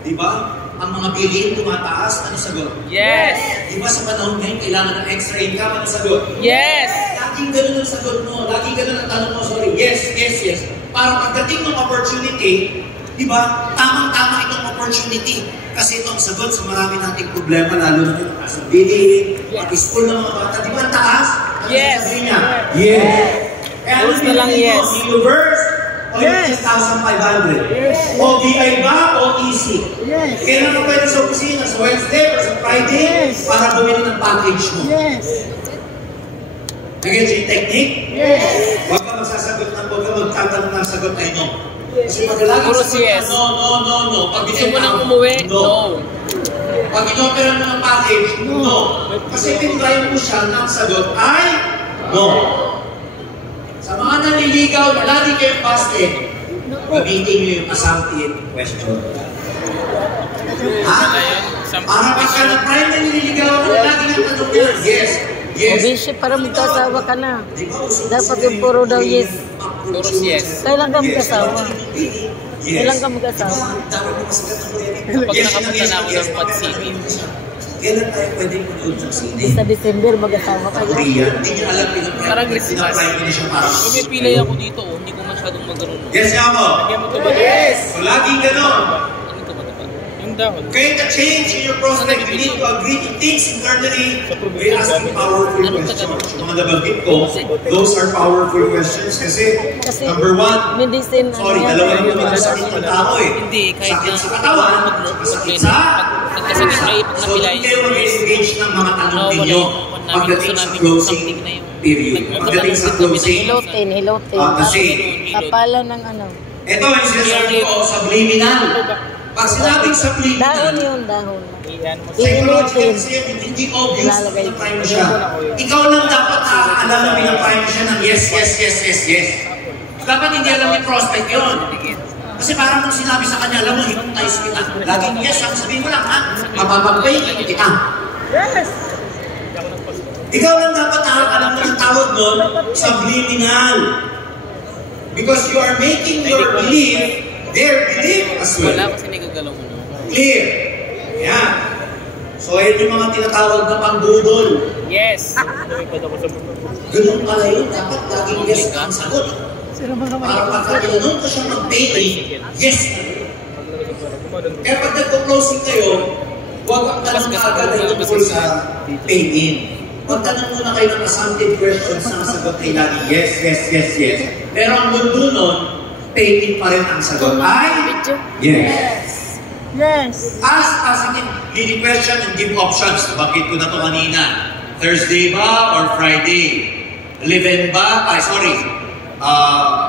Di ba? Ang mga bilhin tumataas, ano sagot? Yes! Di ba sa panahon ngayon, kailangan ng extra income, ano sagot? Yes! Laging ganun ang sagot mo, laging ganun ang tanong mo, sorry, yes, yes, yes. Para pagdating ng opportunity, di ba, tamang-tama itong opportunity. Kasi itong sagot sa marami nating problema, lalo na yung sa bilhin, pag-school ng mga bata, di ba taas? Ano sasabihin niya? Yes! Eh ano bilhin mo? Universe? O yung 10,500? Yes. O VI ba o EC? Yes. Kailan ka pwede sa opisina? Sa Wednesday or sa Friday? Yes. Para bumili ng package mo? Yes. Nag-get yung technique? Yes. Huwag ka magsasagot ng huwag ka magtatanong ng sagot ay no. Kasi pag lagi sagot yes. No. Pag gusto mo nang umuwi? No. Pag inopera mo ng package? No. Kasi pinrime mo siya ng sagot ay no. Sa mga nanliligaw na lagi kayong busted, gamitin nyo yung assumptive question. Ha? Para pagka na-prime na nililigaw ka, lagi nang tanong yan. Yes. Yes. Obisyo, para magkasawa ka na. Dapat yung puro daw yes. Puro yes. Kailan ka magkasawa? Kailan ka magkasawa? Pag nakapunta na ako ng padsinin. Kailan tayo pwedeng manood ng sine? Sa December, mag-asawa kayo. Korean. Hindi niya alam pinag-prime. Parang Christmas. Kung may pilay ako dito, hindi ko masyadong magano'n. Yes, Yamo! Yes! So, laging gano'n. Ano ito ba? Yung dahon. Kaya ka-change in your prospect, you need to agree to things internally by asking powerful questions. Yung mga nabanggit ko, those are powerful questions kasi number one, sorry, dalawa yung mga sakit ng tao eh. Hindi, kahit sakit sa katawan, sakit sa so, hindi kayo mag-engage ng mga tanong ninyo pagdating sa closing period. Pagdating sa closing, hilotin. Kasi, kapalan ng ano. ito yung sinasabi ko, subliminal. Pag sinabing subliminal, dahon yun, dahon. Psychological kasi hindi obvious na prime mo siya. Ikaw lang dapat alam na pinaprime siya ng yes, yes, yes, yes, yes. Dapat hindi alam yung prospect yun. Kasi parang kung sinabi sa kanya, alam mo, hypnotize kita. Laging yes, ang sabihin mo lang, ha? Mapapagpay kita. Yes! Ikaw lang dapat alam mo ng tawag doon, subliminal. Because you are making your belief, their belief as well. Wala kasi nagagalaw mo. Clear. Yan. So, yun yung mga tinatawag na pang-budol. Yes! Ganun pala yun. Dapat laging yes ang sagot. Para pagka-inunod ko siya mag-pay, yes. Kaya pag nagpo-closing kayo, huwag ang tanong agad ay tungkol sa pay-in. Magtanong muna kayo ng assumptive questions na sagot ay lagi yes, yes, yes, yes. Pero ang mundo nun, pay-in pa rin ang sagot ay yes. Yes. Ask leading question and give options. Bakit ko na ito kanina? Thursday ba or Friday? Live-in ba?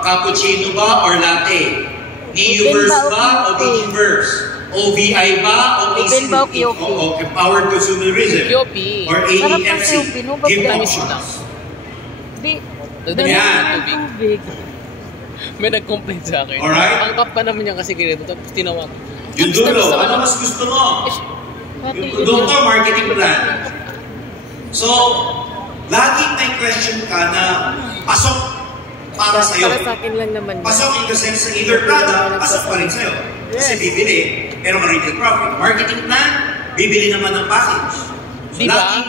Cappuccino ba or latte? Neoverse ba o Digiverse? OVI ba o Empowered Consumerism? Or AEFC? Give options. May nag-complain sa akin. Alright? Ang kap pa naman yan kasi ganito, tapos tinawag. Yung dulo, ano mas gusto mo? Yung dulo, marketing plan. So, laging may question ka na pasok para sa'yo. Para sa akin lang naman. Pasok in the sense na either product, pasok pa rin sa'yo. Kasi bibili, pero may retail profit. Marketing plan, bibili naman ng package. So, di ba?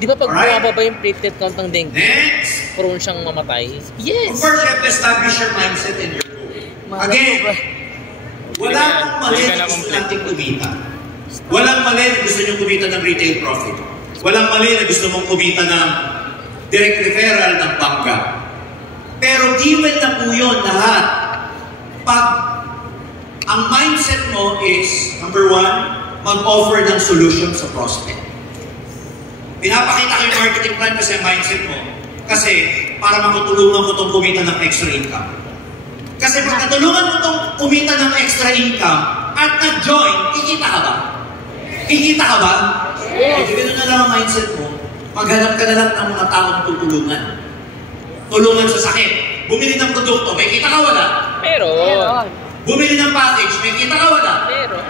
Di ba pag bumababa yung platelet count ng dengue? Next! Prone siyang mamatay? Yes! Of course, you have to establish your mindset in your goal. Again, wala akong mali na gusto natin kumita. Walang mali na gusto nyo kumita ng retail profit. Walang mali na gusto mong kumita ng direct referral ng bangga. Pero given na po yun lahat, pag ang mindset mo is, number one, mag-offer ng solution sa prospect. Pinapakita ko yung marketing plan kasi ang mindset mo. Kasi para makutulungan ko itong kumita ng extra income. Kasi pag natulungan mo itong kumita ng extra income at nag-join, kikita ka ba? Kikita ka ba? Yes. Kaya gano'n na lang ang mindset mo, maghanap ka na lang ng mga taong tutulungan. Tulungan sa sakit. Bumili ng produkto, may kita ka wala? Meron. Bumili ng package, may kita ka wala? Meron.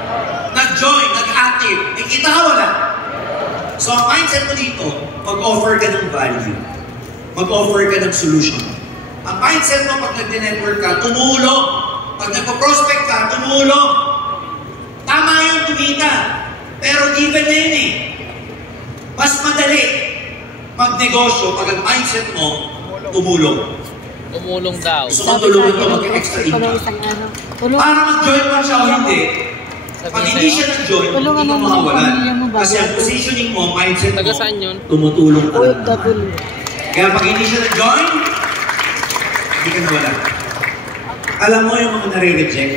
Nag-join, nag-active, may kita ka wala? So ang mindset mo dito, mag-offer ka ng value. Mag-offer ka ng solution. Ang mindset mo pag nag-network ka, tumulong. Pag nagpo-prospect ka, tumulong. kumita. Pero given na yun eh. Mas madali magnegosyo pag ang mindset mo tumulong. Tumulong daw. Gusto kong tulungan ko mag-extra income. Para mag-join man siya o hindi, pag hindi siya nag-join, hindi ka makawalan. Kasi ang positioning mo, mindset mo, Taga saan yun? tumutulong ka lang. Kaya pag hindi siya nag-join, hindi ka nawalan. Alam mo yung mga nare-reject,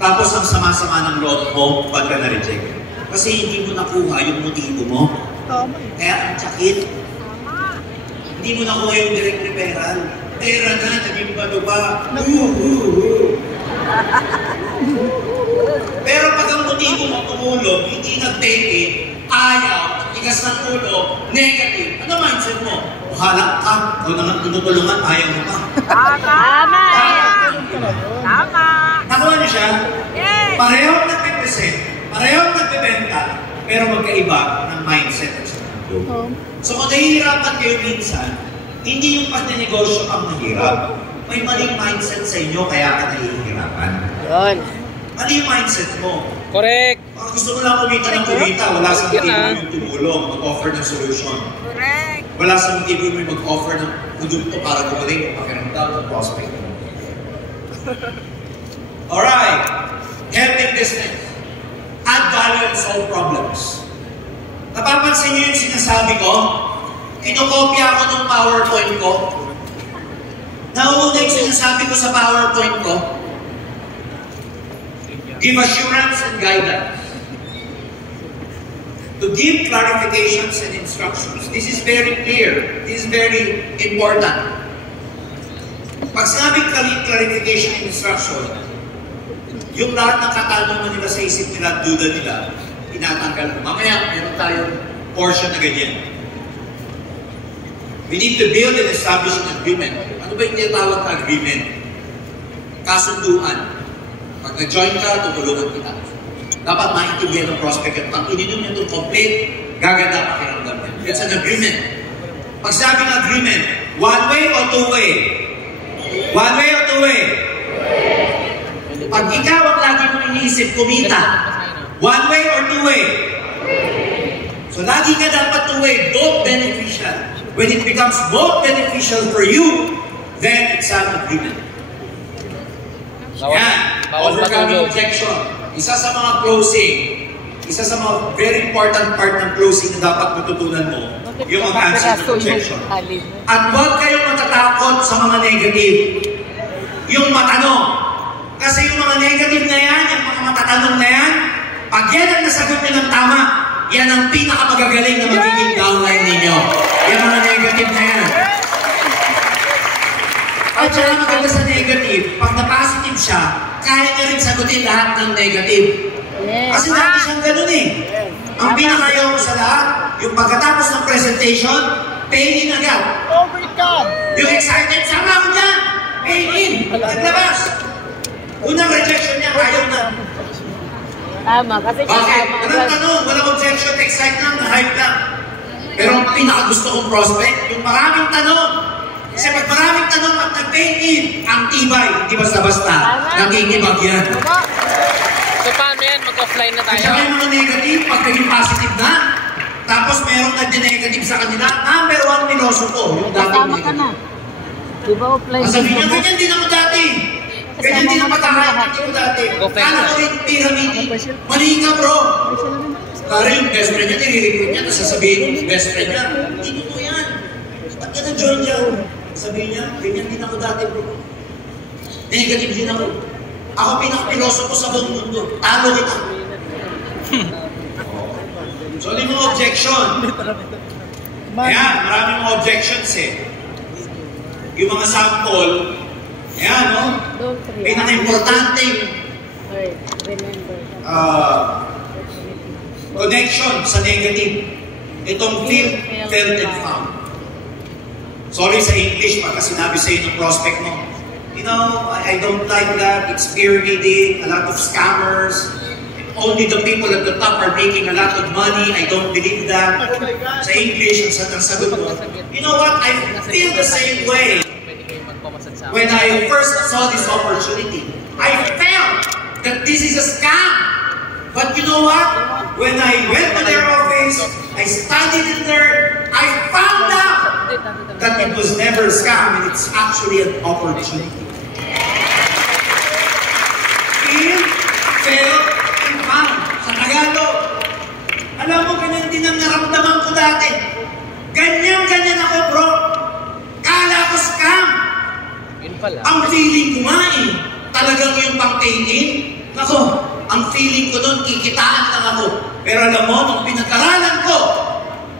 tapos ang sama-sama ng loob mo, ba't ka na-reject? Kasi hindi mo nakuha yung motibo mo. Kaya ang sakit. Hindi mo nakuha yung direct referral. Pera na, naging bato pa. Pero pag ang motibo mo tumulong, hindi nag-take it, ayaw, tigas ng ulo, negative. Ano mindset mo? Halak ka, kung naman tinutulungan, ayaw mo pa. Tama! Tama! Nakuha niyo siya? Parehong nagpe-present, parehong nagpe-benta, pero magkaiba ng mindset at sa mundo. So kung nahihirapan kayo minsan, hindi yung pagnenegosyo ang mahirap. May maling mindset sa inyo, kaya ka nahihirapan. Yun. Ano yung mindset mo? Correct. Gusto mo lang kumita ng kumita, wala sa motibo yung tumulong, mag-offer ng solution. Correct. Wala sa motibo yung mag-offer ng produkto para gumaling, pakiramdam ng prospect. Alright. Helping business. Add value and solve problems. Napapansin niyo yung sinasabi ko? Kinokopya ako ng PowerPoint ko. Nauuna yung sinasabi ko sa PowerPoint ko. Give assurance and guidance. To give clarifications and instructions. This is very clear. This is very important. Pag sinabing clarification and instruction, yung lahat ng katanungan nila sa isip nila, duda nila, tinatanggal mo. Mamaya, meron tayong portion na ganyan. We need to build and establish an agreement. Ano ba yung tinatawag na agreement? Kasunduan. Pag nag-join ka, tutulungan kita. Dapat maintindihan ng prospect at pag ininom niya itong complete, gaganda pakiramdam niya. It's an agreement. Pag sabing agreement, one way o two way? One way o two way? Pag ikaw ang lagi mong iniisip, kumita. One way or two way? So lagi ka dapat two way, both beneficial. When it becomes both beneficial for you, then it's an agreement. Yan, overcoming objection. Isa sa mga closing, isa sa mga very important part ng closing na dapat matutunan mo, yung mag-answer ng objection. At huwag kayong matatakot sa mga negative. Yung matanong. Kasi yung mga negative na yan, yung mga matatanong na yan, pag yan ang nasagot nyo ng tama, yan ang pinakamagagaling na magiging downline ninyo. Yung mga negative na yan. At saka maganda sa negative, pag na-positive siya, kaya niya rin sagutin lahat ng negative. Kasi dati siyang ganun eh. Ang pinakayaw ko sa lahat, yung pagkatapos ng presentation, pay in agad. Yung excited, sama ako dyan! Pay in! Naglabas! Unang rejection niya, ayaw na. Tama, kasi siya Bakit? tama. Walang tanong, walang objection, excited lang, na-hype lang. Pero ang pinakagusto kong prospect, yung maraming tanong. Kasi pag maraming tanong at nag-pay in, ang tibay, hindi basta-basta, nangingibag yan. So paano yan? Mag-offline na At tayo? saka yung mga negative, pag naging positive na, tapos merong nag-negative sa kanila, number one niloso ko, yung dating Kasama ka na. negative. Di ba offline? Ang sabi niya, ganyan din ako dati. Ganyan din ang matahayan ko dati. Kala ko rin pyramid. Mali ka bro. Pare yung best friend niya, nire-recruit niya, tapos sasabihin yung best friend niya, hindi ko yan. Ba't ka na-join niya? Sabihin niya, ganyan din ako dati bro. Negative din ako. Ako pinaka-piloso ko sa buong mundo. Talo kita. So, hindi mo objection. Ayan, maraming mga objections eh. Yung mga sample, ayan, no? Pinaka-importante connection sa negative. Itong feel, felt, and found. Sorry sa English pagka sinabi sa ng prospect mo, you know, I don't like that. It's pyramiding, a lot of scammers. Only the people at the top are making a lot of money. I don't believe that. Sa English, ang sagot mo, you know what? I feel the same way. When I first saw this opportunity, I felt that this is a scam. But you know what? When I went to their office, I studied in there, I found out that it was never a scam and it's actually an opportunity. Feel, fail, and found. Sa Tagalog, alam mo, ganyan din ang naramdaman ko dati. Ganyan ako, bro. Kala ko scam. Yun pala. Ang feeling ko nga eh, talagang yung pang-take-in. Ako, ang feeling ko doon, kikitaan lang ako. Pero alam mo, nung pinag-aralan ko,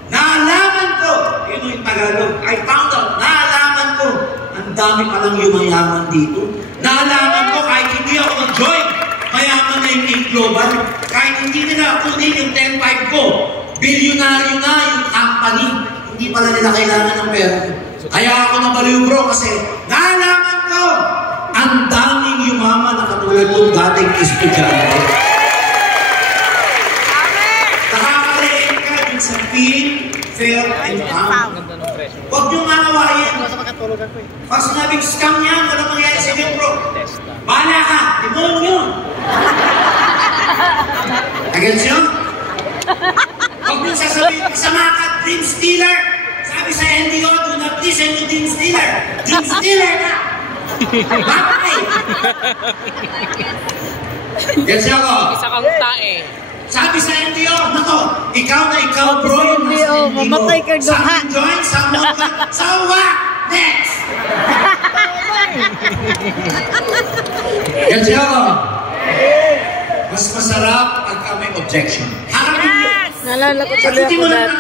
naalaman ko, yun yung Tagalog, I found out, naalaman ko, ang dami palang yumayaman dito. Naalaman ko, kahit hindi ako mag-join, mayaman na yung Team Global. Kahit hindi nila kunin yung 10-5 ko, bilyonaryo na yung company. Hindi pala nila kailangan ng pera. Kaya ako nabaliw, bro, kasi naalaman ko, ang daming yumaman na katulad kong dating estudyante. Nakaka-relate ka dun sa feel, fail, and found. Ganda ng presyo. Huwag niyong makawain. Pag sinabing scam yan, walang mangyayari sa inyo, bro. Bahala ka, demonyo. Against yun? Huwag niyong sasabihin, kasama ka, dream stealer. Sabi sa NDO, do not listen to dream stealer. Dream stealer ka. Bakit? Gets niyo ako? Isa kang tae. Sabi sa NDO, nako, ikaw na ikaw, bro, yung NDO, mamatay kang duha. Some join, some won't. So what? Next! Gets niyo ako? Mas masarap pagka may objection. Harapin niyo. Nalala ko tuloy ako dati.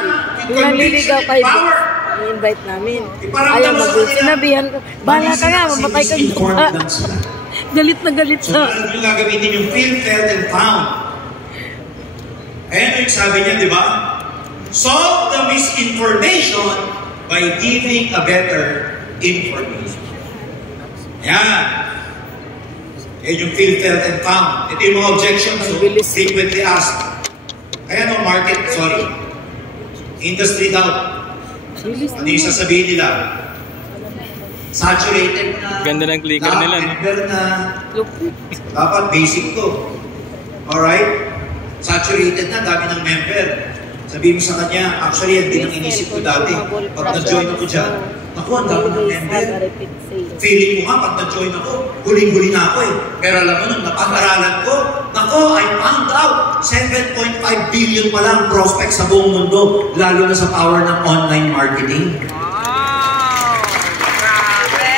Yung nanliligaw kay Vince, i-invite namin. Ayaw mag-Vince. Sinabihan ko, bahala ka nga, mamatay kang duha. Galit na galit So, siya. ano yung gagamitin yung feel, felt, and found? Ayan yung sabi niya, di ba? Solve the misinformation by giving a better information. Yan. Yan yung feel, felt, and found. Ito yung mga objections so frequently asked. Kaya no market, sorry. Industry doubt. Ano yung sasabihin nila? Saturated na. Ganda ng clicker nila, no? Member na. Dapat basic to. Alright? Saturated na, dami ng member. Sabihin mo sa kanya, actually, yan din ang inisip ko dati. Pag na-join ako dyan, naku, ang dami ng member. Feeling mo nga, pag na-join ako, huling-huli na ako eh. Pero alam mo, nung napag-aralan ko, naku, I found out, 7.5 billion pa lang prospect sa buong mundo, lalo na sa power ng online marketing. Wow! Grabe!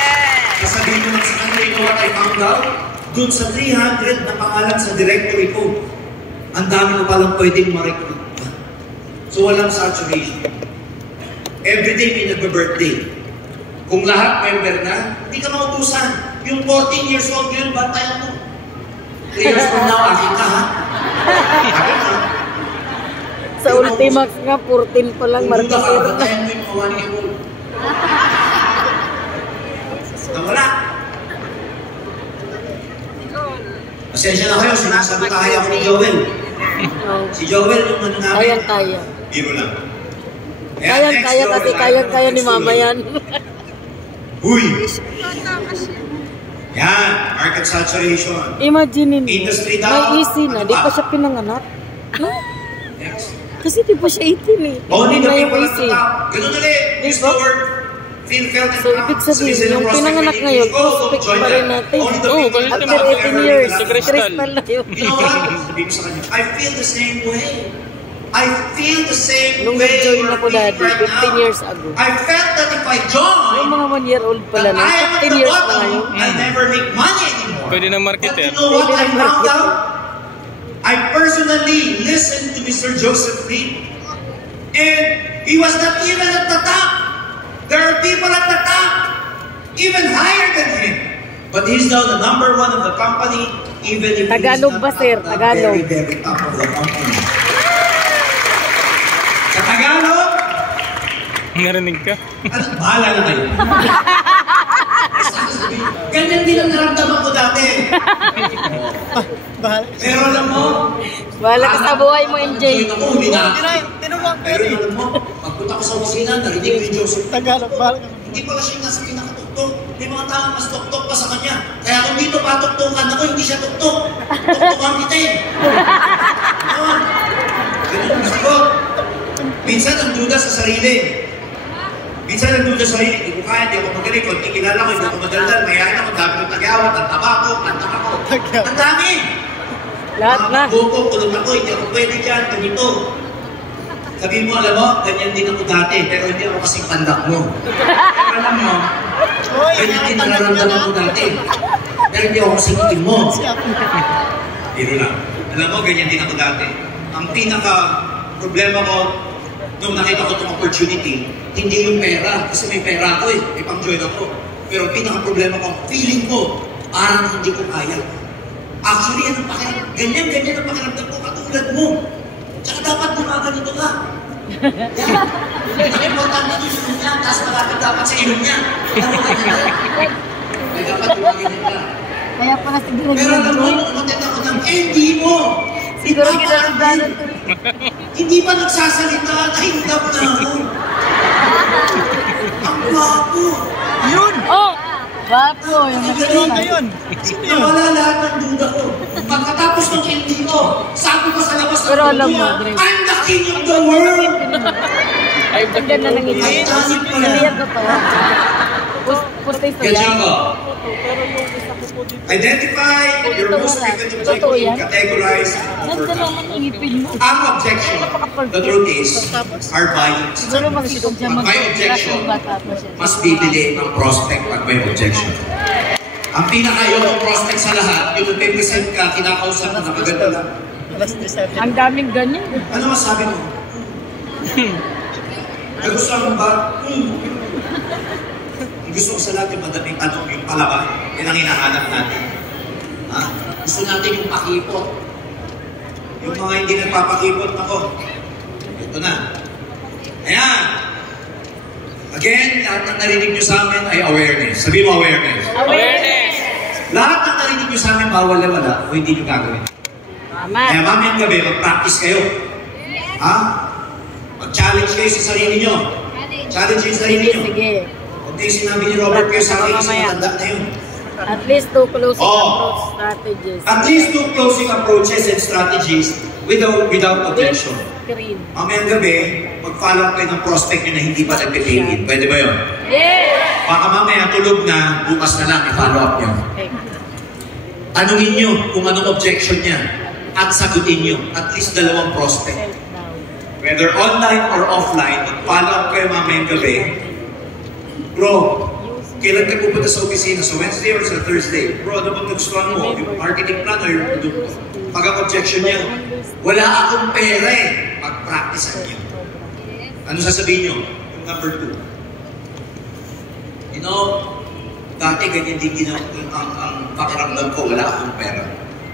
Sasabihin mo lang sa kanila, you know what I found out? Doon sa 300 na pangalan sa directory ko, ang dami ko palang pwedeng ma-recruit. So walang saturation. Everyday may nagbe-birthday. Kung lahat member na, hindi ka mautusan. Yung 14 years old yun, bantayan mo. 3 years from now, akin ka ha? Akin ka. Sa Ultimax nga, 14 pa lang, Kung duda ka, marketer na. bantayan mo yung mga 1 year old. Nawala. Pasensya na kayo, sinasabotahe ako ni Joel. Si Joel, yung ano namin. Kayang-kaya. Biro lang. Kayang-kaya kasi kayang-kaya ni Mama yan. Huy! Yan, market saturation. Imagine Industry may down. easy na, di pa siya pinanganak. Next. Kasi di pa siya 18 eh. Only Hindi the na yung people at easy. the top. Ganun ulit. Use the word feel, felt, and So, ibig sabihin, yung pinanganak ngayon, prospect pa rin natin. After 18 years, crystal na yun. You know what? Sabihin ko sa kanya, I feel the same way. I feel the same Nung way nag-join you're ako feeling dati, right 15 now. years ago. I felt that if I join, Yung mga 1 year old pala that na, I am at 15 the years na bottom, ngayon. I'll never make money anymore. Pwede ng But marketer. you know what Pwede I ng found marketer. out? I personally listened to Mr. Joseph Reed, and he was not even at the top. There are people at the top, even higher than him. But he's now the number 1 of the company, even if Tagalog he's ba, not sir? at the Tagalog. very, very top of the company. Sa Tagalog, Narinig ka? ano, bahala na kayo. Ganyan din ang naramdaman ko dati. Pero alam mo, Bahala ka sa buhay mo, MJ. join ako, huli na ako. Pero alam mo, pagpunta ko sa opisina, narinig ko yung Joseph. Tagalog, bahala ka. Hindi pala siya nasa pinakatuktok. May mga tao mas tuktok pa sa kanya. Kaya kung dito patuktukan ako, hindi siya tuktok. Tuktukan kita eh. Ganun gusto ko. Minsan ang duda sa sarili. Minsan ang duda sa sarili. Hindi ko kaya, hindi ako magaling. Kung hindi kilala ko, hindi ako madaldal. Mayayain ako, dami kong tagawat, ang taba ko, kanta ako. Ang dami! Lahat na. Buko, kulong ako, hindi ako pwede dyan, ganito. Sabihin mo, alam mo, ganyan din ako dati, pero hindi ako kasing pandak mo. Pero alam mo, ganyan din nararamdaman ko dati. Pero hindi ako kasing itim mo. Pero lang. Alam mo, ganyan din ako dati. Ang pinaka-problema ko, nung nakita ko itong opportunity, hindi yung pera, kasi may pera ako eh, may pang-join ako. Pero ang pinaka-problema ko, feeling ko, parang hindi ko kaya. Actually, yan ang pakiramdam. Ganyan ang pakiramdam ko, katulad mo. Tsaka dapat gumaganito ka. Yan. Importante yung ilong niya, tapos malapit dapat sa ilong niya. Kaya dapat gumaganito ka. Kaya pala siguro Pero alam mo, umatit ako ng, hindi mo. Siguro ginagalan ko. Hindi pa nagsasalita, nahindap na ako. Ang gwapo. Yun! Oh! Gwapo, yung Ayun! Nawala lahat ng duda ko. Pagkatapos ng hindi ko, sabi ko sa labas ng Pero alam mo, kuya, Dre. I'm the king of the world! Ang ganda ng ngiti. Hindi yan totoo. Postay sa Kaya yan. ko, Pero yung isa ko po dito. identify your most frequent objection, categorize, and Ganda overcome. naman ang ngipin mo. Ang objection, the truth is, are buying. Siguro magsikog siya Pag may objection, bata pa siya. mas bibili ang prospect pag may objection. Ang pinakayaw ng prospect sa lahat, yung nagpe-present ka, kinakausap na nakaganda lang. Ang daming ganyan. Ano masabi mo? Nagustuhan mo ba? Ang gusto ko sa lahat yung madaming tanong, yung palaban. Yan ang hinahanap natin. Ha? Gusto natin yung pakipot. Yung mga hindi nagpapakipot, ako. Ito na. Ayan. Again, lahat ng narinig nyo sa amin ay awareness. Sabi mo awareness. Awareness! Lahat ng narinig nyo sa amin, bawal na wala o hindi nyo gagawin. Tama. Kaya mamayang gabi, mag-practice kayo. Ha? Mag-challenge kayo sa sarili nyo. Challenge kayo sa sarili Sige, nyo. sige. Huwag kayo sinabi ni Robert kayo sa akin kasi matanda na yun. At least two closing Oh. approach strategies. At least 2 closing approaches and strategies without objection. Screen. Mamayang gabi, mag-follow up kayo ng prospect nyo na hindi pa nagpe-take-in. Pwede ba yun? Yes! Baka mamaya tulog na, bukas na lang, i-follow up nyo. Okay. Tanungin nyo kung anong objection niya at sagutin nyo. At least 2 prospect. Self-down. Whether online or offline, mag-follow up kayo mamayang gabi. Bro, kailan ka pupunta sa opisina? Sa Wednesday or sa Thursday? Bro, ano bang nagustuhan mo? Yung marketing plan o yung produkto? Pag ang objection niya, wala akong pera eh. Pag-practicean niyo. Ano sasabihin niyo? Yung number 2. You know, dati ganyan din ang pakiramdam ko, wala akong pera.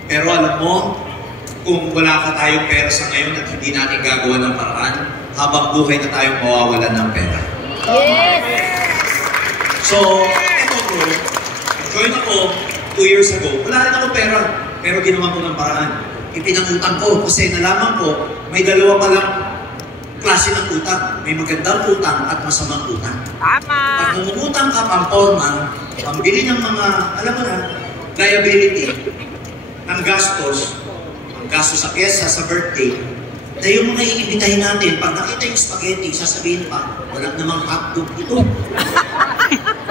Pero alam mo, kung wala ka tayong pera sa ngayon at hindi natin gagawa ng paraan, habang buhay na tayong mawawalan ng pera. Yes! So, eto bro, join ako 2 years ago. Wala rin ako pera, pero ginawa ko ng paraan. Ipinangutang ko kasi nalaman ko may 2 palang klase ng utang. May magandang utang at masamang utang. Tama! Pag umutang ka, pamporma, pambili ng mga, alam mo na, liability, ng gastos, ang gastos sa pyesa, sa birthday, na yung mga iimbitahin natin, pag nakita yung spaghetti, sasabihin pa, wala namang hotdog ito.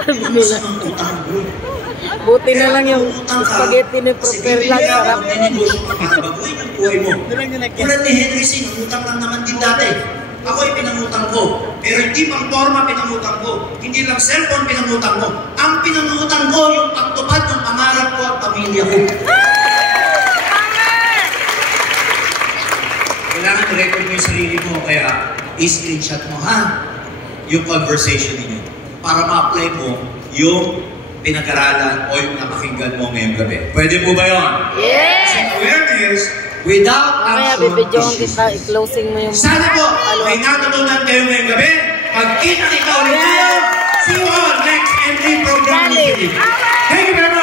Yung masamang utang, bro. Buti na lang yung Utang ka, spaghetti na kasi prepare lang bibili sarap. ako ng negosyo ka para baguhin yung buhay mo. Tulad ni Henry C, utang lang naman din dati. Ako ay pinangutang ko. Pero hindi pang forma pinangutang ko. Hindi lang cellphone pinangutang ko. Ang pinangutang ko, yung pagtupad ng pangarap ko at pamilya ko. Kailangan i-record mo yung sarili mo. Kaya, i-screenshot mo ha, yung conversation ninyo. Para ma-apply mo yung pinag-aralan o yung napakinggan mo ngayong gabi. Pwede po ba yun? Yes! Kasi awareness without Mamaya action bibidyohan is kita, i-closing mo yung... Sana po, may natutunan kayo ngayong gabi. Pagkita-kita ulit tayo. See you all next entry program. Dali. Thank you very much.